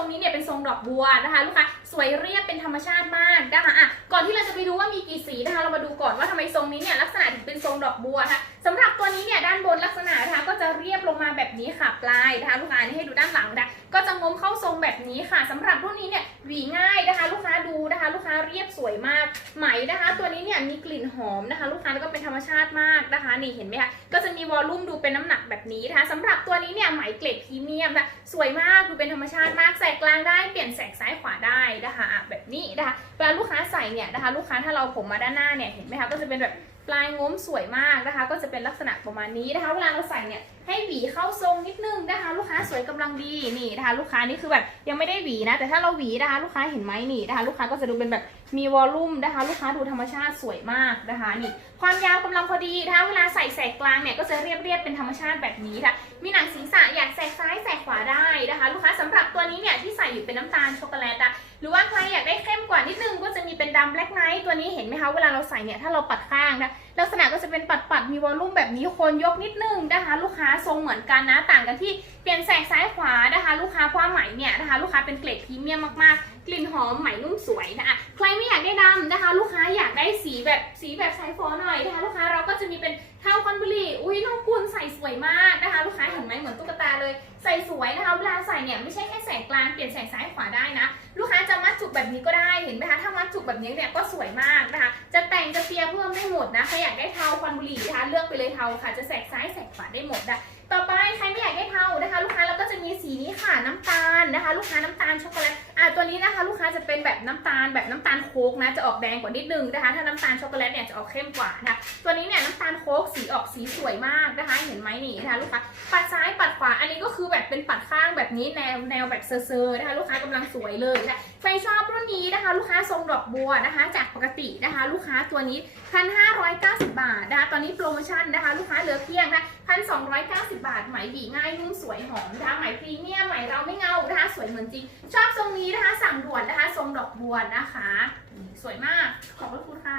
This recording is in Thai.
รงนี้เนี่ยเป็นทรงดอกบัวนะคะลูกค้าสวยเรียบเป็นธรรมชาติมากนะคะอะก่อนที่เราจะไปดูว่ามีกี่สีนะคะเรามาดูก่อนว่าทำไมทรงนี้เนี่ยลักษณะถึงเป็นทรงดอกบัวนะคะสำหรับตัวนี้เนี่ยด้านบนลักษณะนะคะก็จะเรียบลงมาแบบนี้ค่ะปลายนะคะลูกค้านี่ให้ดูด้านหลังนะคะก็จะงมเข้าทรงแบบนี้ค่ะสำหรับรุ่นนี้เนี่ยหวีง่าย นะคะ ลูกค้าเรียบสวยมาก ไหมนะคะ ตัวนี้เนี่ยมีกลิ่นหอมนะคะ ลูกค้าแล้วก็เป็นธรรมชาติมากนะคะ นี่เห็นไหมคะก็จะมีวอลลุ่มดูเป็นน้ำหนักแบบนี้นะคะสำหรับตัวนี้เนี่ยไหมเกรดพรีเมียมนะสวยมากดูเป็นธรรมชาติมากแสกกลางได้เปลี่ยนแสกซ้ายขวาได้นะคะแบบนี้นะคะเวลาลูกค้าใส่เนี่ยนะคะ ลูกค้าถ้าเราผมมาด้านหน้าเนี่ยเห็นไหมคะก็จะเป็นแบบ ลายง้มสวยมากนะคะ ก็จะเป็นลักษณะประมาณนี้นะคะ เวลาเราใส่เนี่ยให้หวีเข้าทรงนิดนึงนะคะ ลูกค้าสวยกำลังดีนี่นะคะ ลูกค้านี่คือแบบยังไม่ได้หวีนะ แต่ถ้าเราหวีนะคะ ลูกค้าเห็นไหมนี่นะคะ ลูกค้าก็จะดูเป็นแบบมีวอลลุ่มนะคะ ลูกค้าดูธรรมชาติสวยมากนะคะ นี่ ความยาวกำลังพอดีนะคะเวลาใส่แสกกลางเนี่ยก็จะเรียบเรียบๆเป็นธรรมชาติแบบนี้ค่ะมีหนังศีรษะอยากแสกซ้ายแสกขวาได้นะคะ ลูกค้าสำหรับตัวนี้เนี่ยที่ใส่อยู่เป็นน้ำตาลช็อกโกแลตอะหรือว่า ตัวนี้เห็นไหมคะ เวลาเราใส่เนี่ย ถ้าเราปัดข้างนะ ลักษณะก็จะเป็นปัดปัดๆมีวอลลุ่มแบบนี้ คนยกนิดนึงนะคะ ลูกค้าทรงเหมือนกันนะ ต่างกันที่เปลี่ยนแสกซ้ายขวานะคะ ลูกค้าเพราะว่าไหมเนี่ยนะคะ ลูกค้าเป็นเกรดพรีเมียมมากๆ กลิ่นหอมไหมนุ่มสวยนะคะ ใครไม่อยากได้ดำนะคะ ลูกค้าอยากได้สีแบบสีแบบสายฟอหน่อยนะคะ ลูกค้าเราก็จะมีเป็นเท้าคอนบุรีอุ้ยน้องกุลใส่สวยมาก ลูกค้าเห็นไหมเหมือนตุ๊กตาเลย ใส่สวยนะคะเวลาใส่เนี่ยไม่ใช่แค่แสงกลางเปลี่ยนแสงซ้ายขวาได้นะ ลูกค้าจะมัดจุกแบบนี้ก็ได้เห็นไหมคะถ้ามัดจุกแบบนี้เนี่ยก็สวยมากนะคะจะแต่งจะเตียเพิ่มได้หมดนะใครอยากได้เทาควันบุหรี่นะคะเลือกไปเลยเทาค่ะจะแสกซ้ายแสกขวาได้หมดนะต่อไปใครไม่อยากได้เทานะคะ ลูกค้าเราก็จะมีสีนี้ค่ะน้ำตาลนะคะ ลูกค้าน้ำตาลช็อกโกแลต อะตัวนี้นะคะลูกค้าจะเป็นแบบน้ำตาลแบบน้ำตาลโค้กนะจะออกแดงกว่านิดนึงนะคะถ้าน้ำตาลช็อกโกแลตเนี่ยจะออกเข้มกว่านะคะตัวนี้เนี่ยน้ำตาลโค้กสีออกสีสวยมากนะคะเห็นไหมนี่นะคะลูกค้าปัดซ้ายปัด เป็นปัดข้างแบบนี้แนวแนวแบบเซอร์ๆนะคะลูกค้ากำลังสวยเลยนะคะใครชอบรุ่นนี้นะคะ ลูกค้าทรงดอกบัวนะคะ จากปกตินะคะ ลูกค้าตัวนี้ 1,590 บาทนะคะตอนนี้โปรโมชั่นนะคะ ลูกค้าเหลือเพียงนะ1,290 บาทไหมหวีง่ายนุ่มสวยหอมนะคะไหมพรีเมียมไหมเราไม่เงานะคะสวยเหมือนจริง ชอบทรงนี้นะคะ สั่งด่วนนะคะ ทรงดอกบัวนะคะ สวยมากขอบพระคุณค่ะ